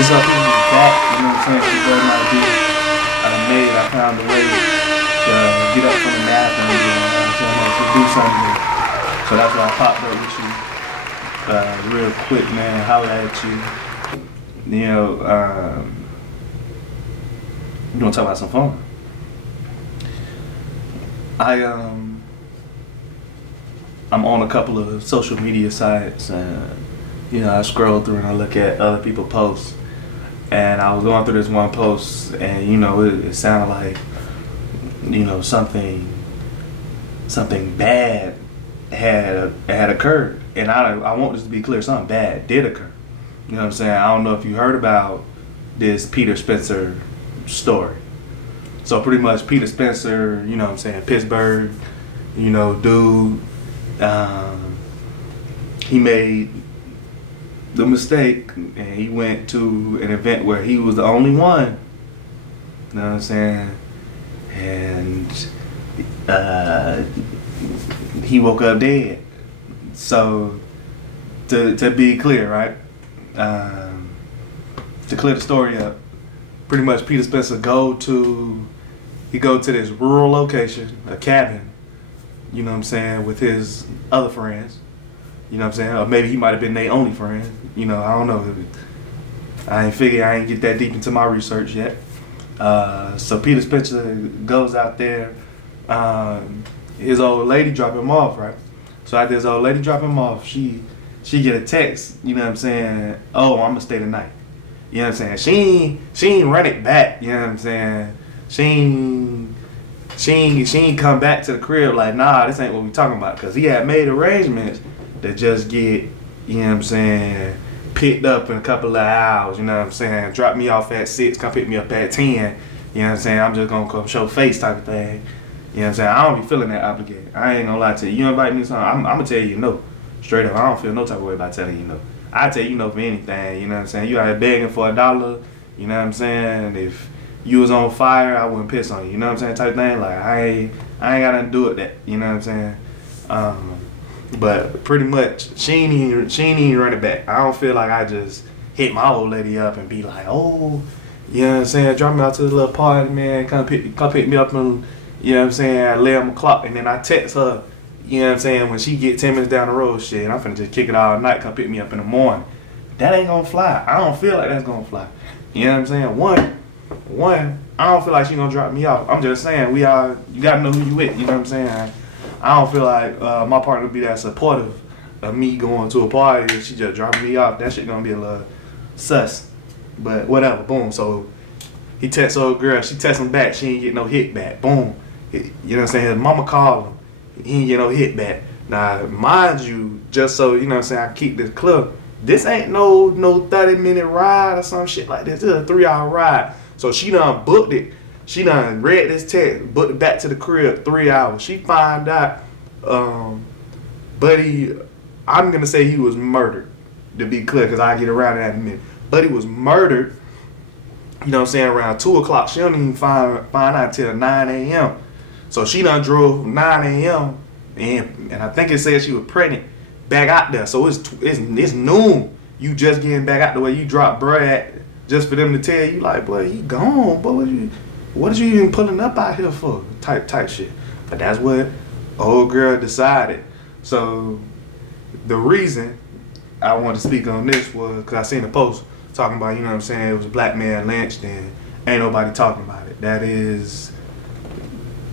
Just up in the back, you know what I'm saying? Whatever it might be, I found a way to get up from the nap and to do something. So that's why I popped up with you real quick, man. Holler at you. You know, you want to talk about some fun? I'm on a couple of social media sites, and you know, I scroll through and I look at other people's posts. And I was going through this one post, and you know, it sounded like, you know, something bad had occurred. And I want this to be clear, something bad did occur. You know what I'm saying? I don't know if you heard about this Peter Spencer story. So pretty much Peter Spencer, you know what I'm saying, Pittsburgh, you know, dude, he made the mistake and he went to an event where he was the only one. You know what I'm saying? And he woke up dead. So to be clear, right? To clear the story up, pretty much Peter Spencer go to this rural location, a cabin, you know what I'm saying, with his other friends. You know what I'm saying? Or maybe he might have been their only friend. You know, I don't know. I ain't get that deep into my research yet. So Peter Spencer goes out there. His old lady drop him off, right? So after his old lady drop him off, she get a text, you know what I'm saying? Oh, I'm gonna stay the night. You know what I'm saying? She ain't run it back, you know what I'm saying? She ain't come back to the crib like, nah, this ain't what we talking about. Cause he had made arrangements to just get, you know what I'm saying, picked up in a couple of hours, you know what I'm saying? Drop me off at 6, come pick me up at 10, you know what I'm saying? I'm just gonna come show face type of thing. You know what I'm saying? I don't be feeling that obligated. I ain't gonna lie to you. You invite me to something, I'm gonna tell you no. Straight up, I don't feel no type of way about telling you no. I tell you no for anything, you know what I'm saying? You out here begging for $1, you know what I'm saying? If you was on fire, I wouldn't piss on you, you know what I'm saying? Type thing. Like, I ain't got nothing to do with that, you know what I'm saying? But pretty much, she ain't even run it back. I don't feel like I just hit my old lady up and be like, oh, you know what I'm saying? Drop me out to the little party, man. Come pick me up and, you know what I'm saying, at 11 o'clock. And then I text her, you know what I'm saying, when she get 10 minutes down the road, shit, I'm finna just kick it all night, come pick me up in the morning. That ain't gonna fly. I don't feel like that's gonna fly. You know what I'm saying? One, I don't feel like she gonna drop me off. I'm just saying, you gotta know who you with, you know what I'm saying? I don't feel like my partner would be that supportive of me going to a party and she just dropping me off. That shit gonna be a little sus. But whatever, boom. So he texts old girl, she texts him back, she ain't get no hit back. Boom. You know what I'm saying? His mama called him. He ain't get no hit back. Now, mind you, just so, you know what I'm saying, I keep this clear, this ain't no 30-minute ride or some shit like this. This is a 3-hour ride. So she done booked it. She done read this text, booked it back to the crib, 3 hours. She find out, Buddy, I'm going to say he was murdered, to be clear, because I get around that in a minute. Buddy was murdered, you know what I'm saying, around 2 o'clock. She don't even find out till 9 a.m. So she done drove 9 a.m. and I think it said she was pregnant back out there. So it's noon. You just getting back out the way you dropped Brad just for them to tell you like, boy, he gone. But what are you even pulling up out here for? Type shit. But that's what old girl decided. So the reason I wanted to speak on this was because I seen a post talking about, you know what I'm saying, it was a black man lynched and ain't nobody talking about it. That is,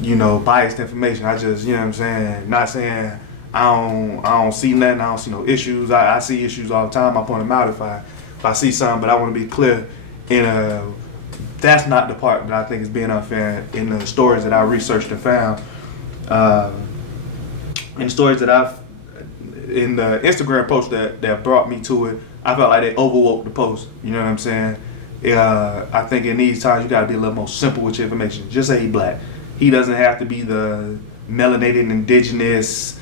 you know, biased information. I just, you know what I'm saying, not saying I don't see nothing, I don't see no issues. I see issues all the time. I point them out if I see something, but I want to be clear that's not the part that I think is being unfair in the stories that I researched and found. In stories that in the Instagram post that brought me to it, I felt like they overwoke the post. You know what I'm saying? I think in these times you gotta be a little more simple with your information. Just say he black. He doesn't have to be the melanated indigenous,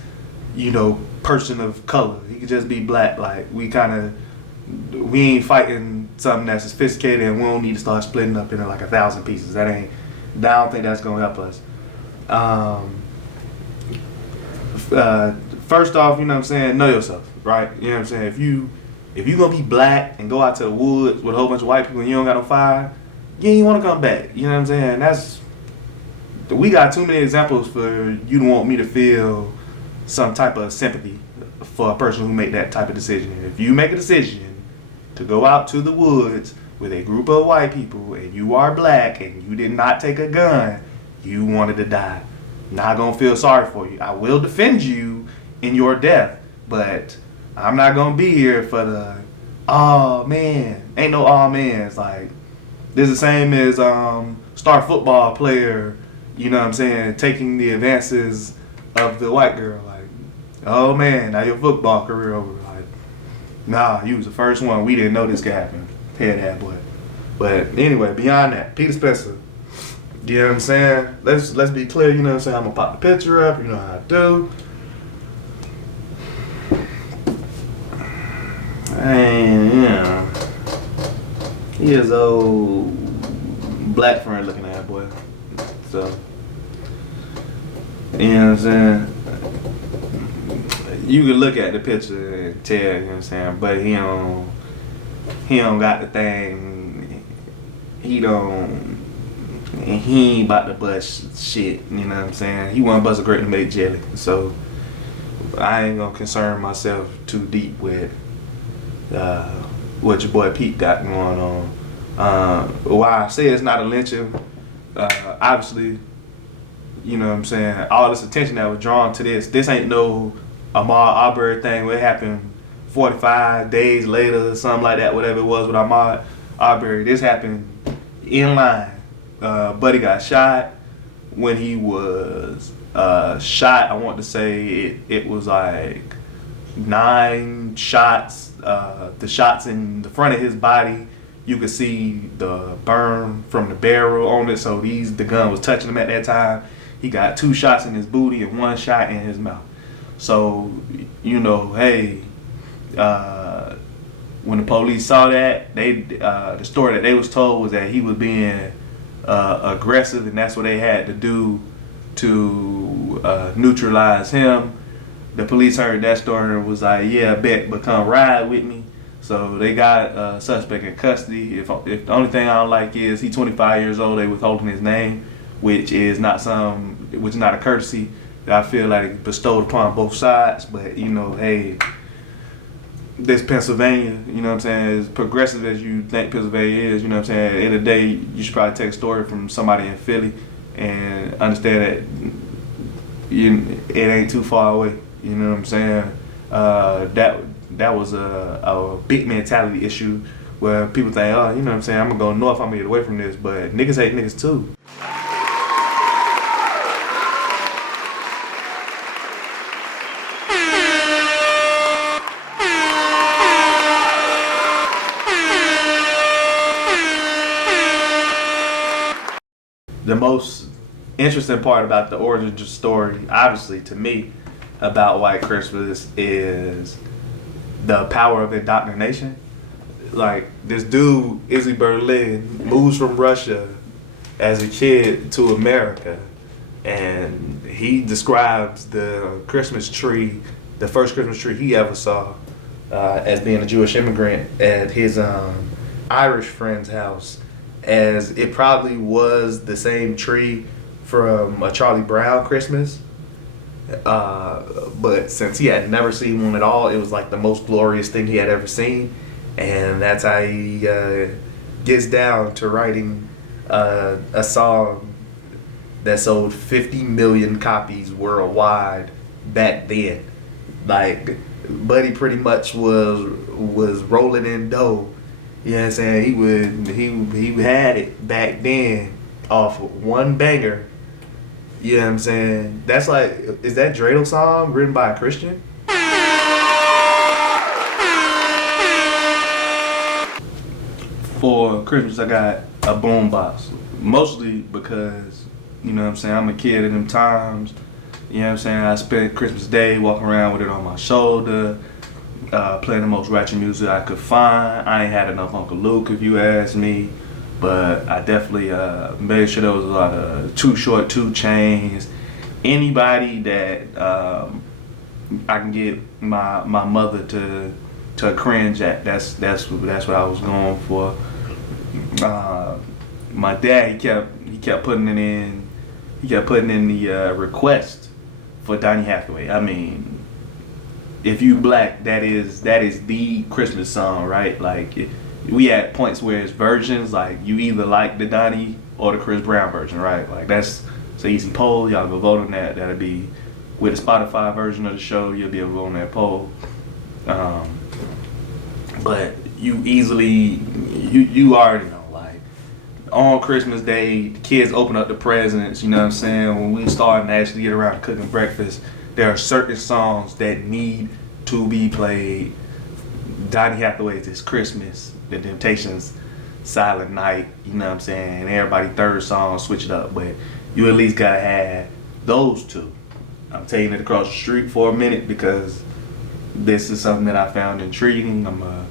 you know, person of color. He could just be black. Like we ain't fighting something that's sophisticated, and we don't need to start splitting up into like 1,000 pieces. I don't think that's gonna help us. First off, you know what I'm saying, know yourself, right? You know what I'm saying? If you gonna be black and go out to the woods with a whole bunch of white people and you don't got no fire, you ain't wanna come back. You know what I'm saying? We got too many examples for you to want me to feel some type of sympathy for a person who made that type of decision. If you make a decision to go out to the woods with a group of white people and you are black and you did not take a gun, you wanted to die. Not gonna feel sorry for you. I will defend you in your death, but I'm not gonna be here for the oh man. Ain't no oh man. It's like this is the same as star football player, you know what I'm saying, taking the advances of the white girl. Like, oh man, now your football career over. Like, nah, you was the first one. We didn't know this could happen. Head that boy. But anyway, beyond that, Peter Spencer. You know what I'm saying? Let's be clear, you know what I'm saying? I'm gonna pop the picture up, you know how I do. And yeah. He is old black friend looking at boy. So you know what I'm saying? You can look at the picture and tell, you know what I'm saying, but he don't got the thing. He ain't about to bust shit, you know what I'm saying? He wanna bust a grape to make jelly. So I ain't gonna concern myself too deep with what your boy Pete got going on. Why I say it's not a lynching, obviously, you know what I'm saying, all this attention that was drawn to this ain't no Ahmaud Arbery thing where it happened 45 days later or something like that, whatever it was with Ahmaud Arbery. This happened in line. Buddy got shot. When he was shot, I want to say it was like 9 shots. The shots in the front of his body, you could see the burn from the barrel on it. So the gun was touching him at that time. He got 2 shots in his booty and 1 shot in his mouth. So, you know, hey, when the police saw that, the story that they was told was that he was being aggressive, and that's what they had to do to neutralize him. The police heard that story and was like, yeah, bet, but come ride with me. So they got a suspect in custody. If the only thing I don't like is he's 25 years old, they withholding his name, which is not a courtesy that I feel like bestowed upon both sides. But you know, hey, this Pennsylvania, you know what I'm saying, as progressive as you think Pennsylvania is, you know what I'm saying, at the end of the day, you should probably take a story from somebody in Philly and understand that it ain't too far away. You know what I'm saying? That was a big mentality issue where people think, oh, you know what I'm saying, I'm gonna go north, I'm gonna get away from this, but niggas hate niggas too. The most interesting part about the origin story, obviously to me, about White Christmas is the power of indoctrination. Like, this dude, Izzy Berlin, moves from Russia as a kid to America, and he describes the Christmas tree, the first Christmas tree he ever saw, as being a Jewish immigrant at his Irish friend's house, as it probably was the same tree from a Charlie Brown Christmas. But since he had never seen one at all, it was like the most glorious thing he had ever seen. And that's how he gets down to writing a song that sold 50 million copies worldwide back then. Like, Buddy pretty much was rolling in dough. You know what I'm saying? He had it back then off one banger. You know what I'm saying? That's like, is that dreidel song written by a Christian? For Christmas, I got a boombox. Mostly because, you know what I'm saying, I'm a kid in them times. You know what I'm saying? I spent Christmas Day walking around with it on my shoulder, playing the most ratchet music I could find. I ain't had enough Uncle Luke, if you ask me. But I definitely made sure there was a lot of Too Short, 2 Chainz. Anybody that I can get my mother to to cringe at. That's what I was going for. My dad he kept putting it in. He kept putting in the request for Donny Hathaway. I mean, if you black, that is the Christmas song, right? Like we at points where it's versions. Like you either like the Donny or the Chris Brown version, right? Like it's an easy poll. Y'all go vote on that. That'll be with the Spotify version of the show. You'll be able to vote on that poll. But you you already know, like on Christmas Day, the kids open up the presents, you know what I'm saying? When we start to actually get around cooking breakfast, there are certain songs that need to be played. Donny Hathaway's It's Christmas, The Temptations, Silent Night, you know what I'm saying? Everybody third song, switch it up, but you at least gotta have those two. I'm taking it across the street for a minute because this is something that I found intriguing. I'm gonna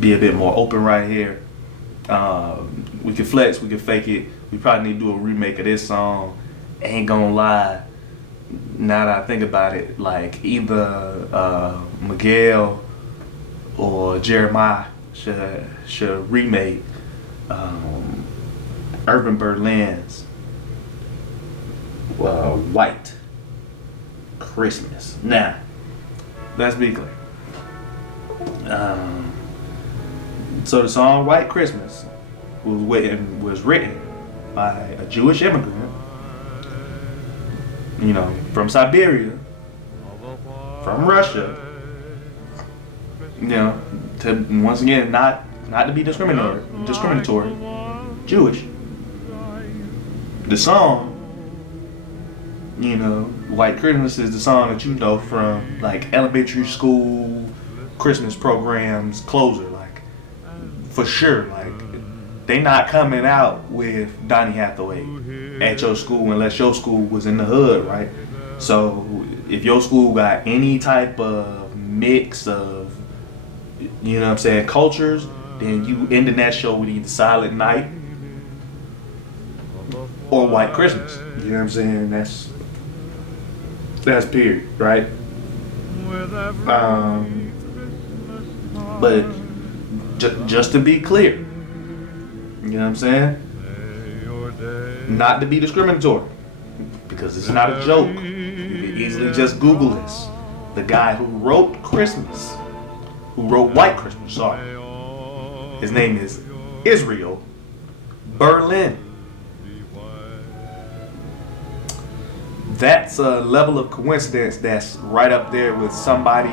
be a bit more open right here. We can flex, we can fake it. We probably need to do a remake of this song. Ain't gonna lie, now that I think about it, like either Miguel or Jeremiah should remake Urban Berlin's White Christmas. Now, let's be clear. So the song White Christmas was written by a Jewish immigrant, you know, from Siberia, from Russia, you know, to once again not to be discriminatory, Jewish. The song, you know, White Christmas is the song that you know from like elementary school Christmas programs closer, like for sure. Like they not coming out with Donny Hathaway at your school unless your school was in the hood, right? So if your school got any type of mix of, you know what I'm saying, cultures, then you ending that show with either Silent Night or White Christmas. You know what I'm saying? That's period, right? But just to be clear, you know what I'm saying? Not to be discriminatory, because it's not a joke. You can easily just Google this. The guy who wrote White Christmas, sorry. His name is Izzy Berlin. That's a level of coincidence that's right up there with somebody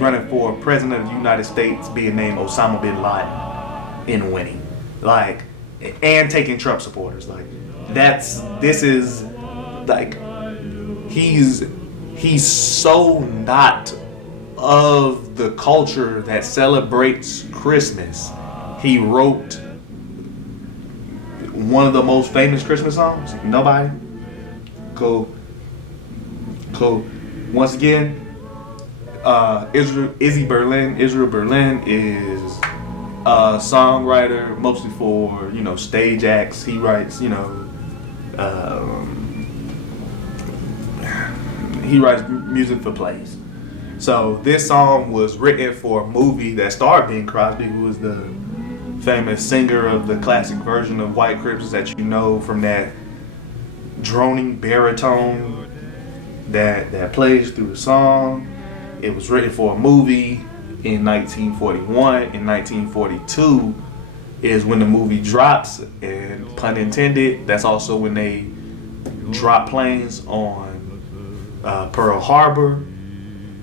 running for president of the United States being named Osama bin Laden in winning. Like, and taking Trump supporters. Like, this is like, he's so not of the culture that celebrates Christmas. He wrote one of the most famous Christmas songs. Nobody. Cool. Once again, Izzy Berlin is a songwriter mostly for, you know, stage acts. He writes, you know, he writes music for plays. So this song was written for a movie that starred Bing Crosby, who was the famous singer of the classic version of White Christmas that you know from that droning baritone that plays through the song. It was written for a movie in 1941. In 1942 is when the movie drops, and pun intended, that's also when they drop planes on Pearl Harbor.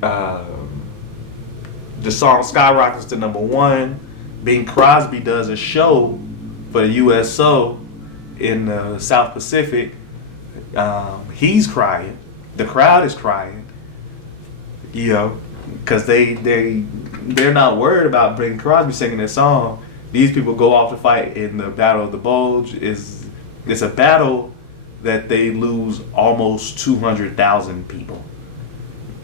The song skyrockets to #1. Bing Crosby does a show for the USO in the South Pacific. He's crying. The crowd is crying. You know, because they're not worried about Bing Crosby singing this song. These people go off to fight in the Battle of the Bulge. It's a battle that they lose almost 200,000 people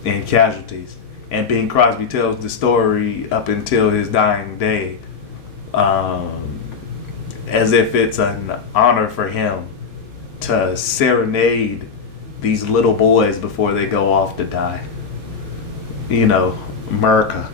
in casualties. And Bing Crosby tells the story up until his dying day, as if it's an honor for him to serenade these little boys before they go off to die. You know, America.